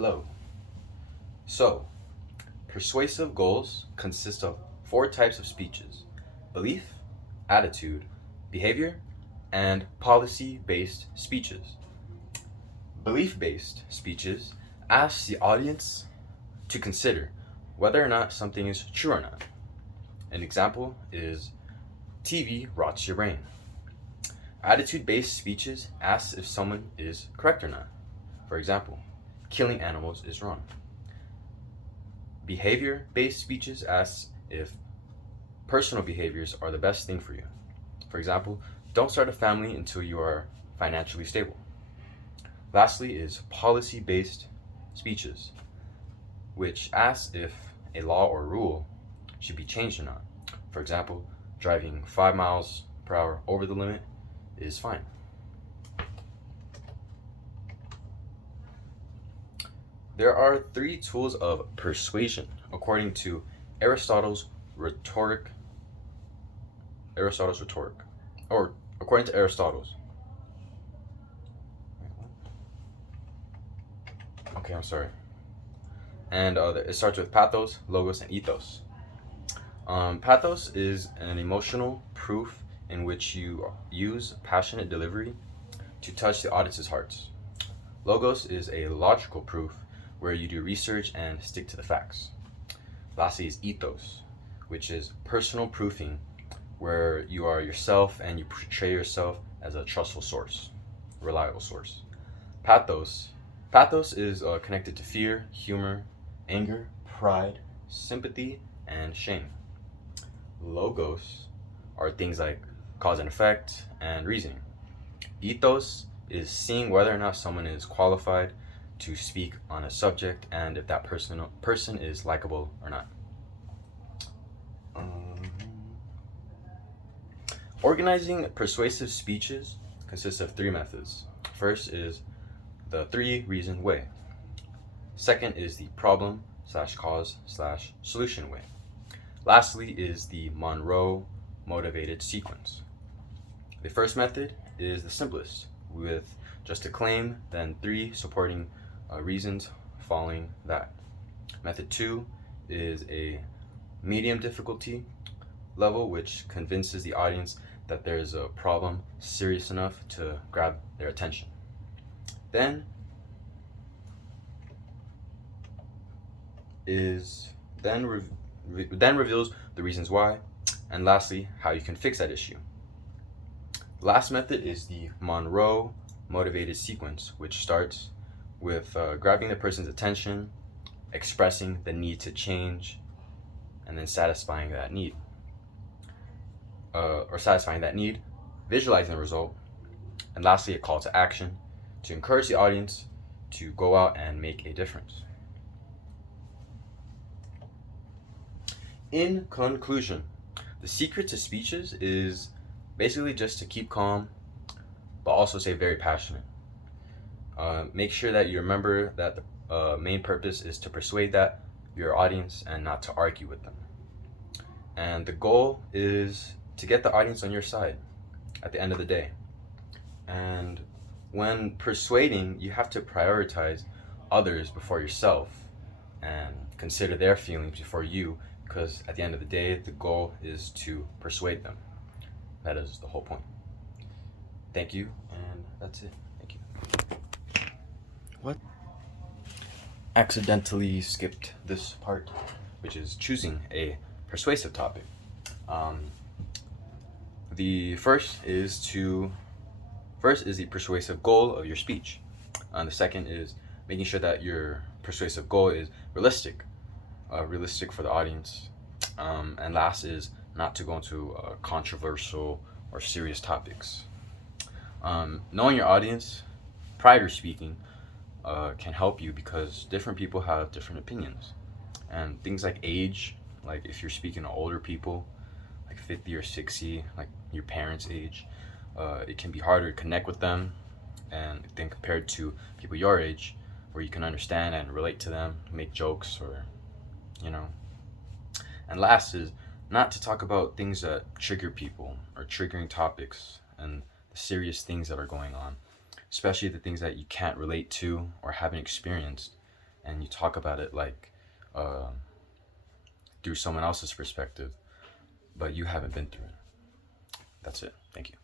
Hello. So, persuasive goals consist of four types of speeches: belief, attitude, behavior, and policy based speeches. Belief based speeches ask the audience to consider whether or not something is true or not. An example is TV rots your brain. Attitude based speeches ask if someone is correct or not. For example, killing animals is wrong. Behavior based speeches ask if personal behaviors are the best thing for you. For example, don't start a family until you are financially stable. Lastly is policy based speeches, which asks if a law or rule should be changed or not. For example, driving 5 miles per hour over the limit is fine. There are three tools of persuasion according to Aristotle's Rhetoric. Or according to Aristotle's. Okay, I'm sorry. And it starts with Pathos, Logos, and Ethos. Pathos is an emotional proof in which you use passionate delivery to touch the audience's hearts. Logos is a logical proof where you do research and stick to the facts. Lastly is Ethos, which is personal proofing where you are yourself and you portray yourself as a trustful source, reliable source. Pathos is connected to fear, humor, anger, pride, sympathy, and shame. Logos are things like cause and effect and reasoning. Ethos is seeing whether or not someone is qualified to speak on a subject and if that person is likable or not. Organizing persuasive speeches consists of three methods. First is the 3-reason way. Second is the problem/cause/solution way. Lastly is the Monroe motivated sequence. The first method is the simplest, with just a claim, then 3 supporting reasons following that. Method 2 is a medium difficulty level, which convinces the audience that there's a problem serious enough to grab their attention. Then reveals the reasons why, and lastly, how you can fix that issue. The last method is the Monroe motivated sequence, which starts with grabbing the person's attention, expressing the need to change, and then satisfying that need, visualizing the result, and lastly, a call to action to encourage the audience to go out and make a difference. In conclusion, the secret to speeches is basically just to keep calm, but also stay very passionate. Make sure that you remember that the main purpose is to persuade your audience and not to argue with them. And the goal is to get the audience on your side at the end of the day. And when persuading, you have to prioritize others before yourself and consider their feelings before you, because at the end of the day, the goal is to persuade them. That is the whole point. Thank you, and that's it. Thank you. What? Accidentally skipped this part, which is choosing a persuasive topic. The first is the persuasive goal of your speech. The second is making sure that your persuasive goal is realistic for the audience. And last is not to go into controversial or serious topics. Knowing your audience prior to speaking can help you because different people have different opinions. And things like age, like if you're speaking to older people, like 50 or 60, like your parents' age, it can be harder to connect with them and then compared to people your age, where you can understand and relate to them, make jokes, or And last is not to talk about things that trigger people or triggering topics and the serious things that are going on, especially the things that you can't relate to or haven't experienced. and you talk about it like through someone else's perspective, but you haven't been through it. That's it. Thank you.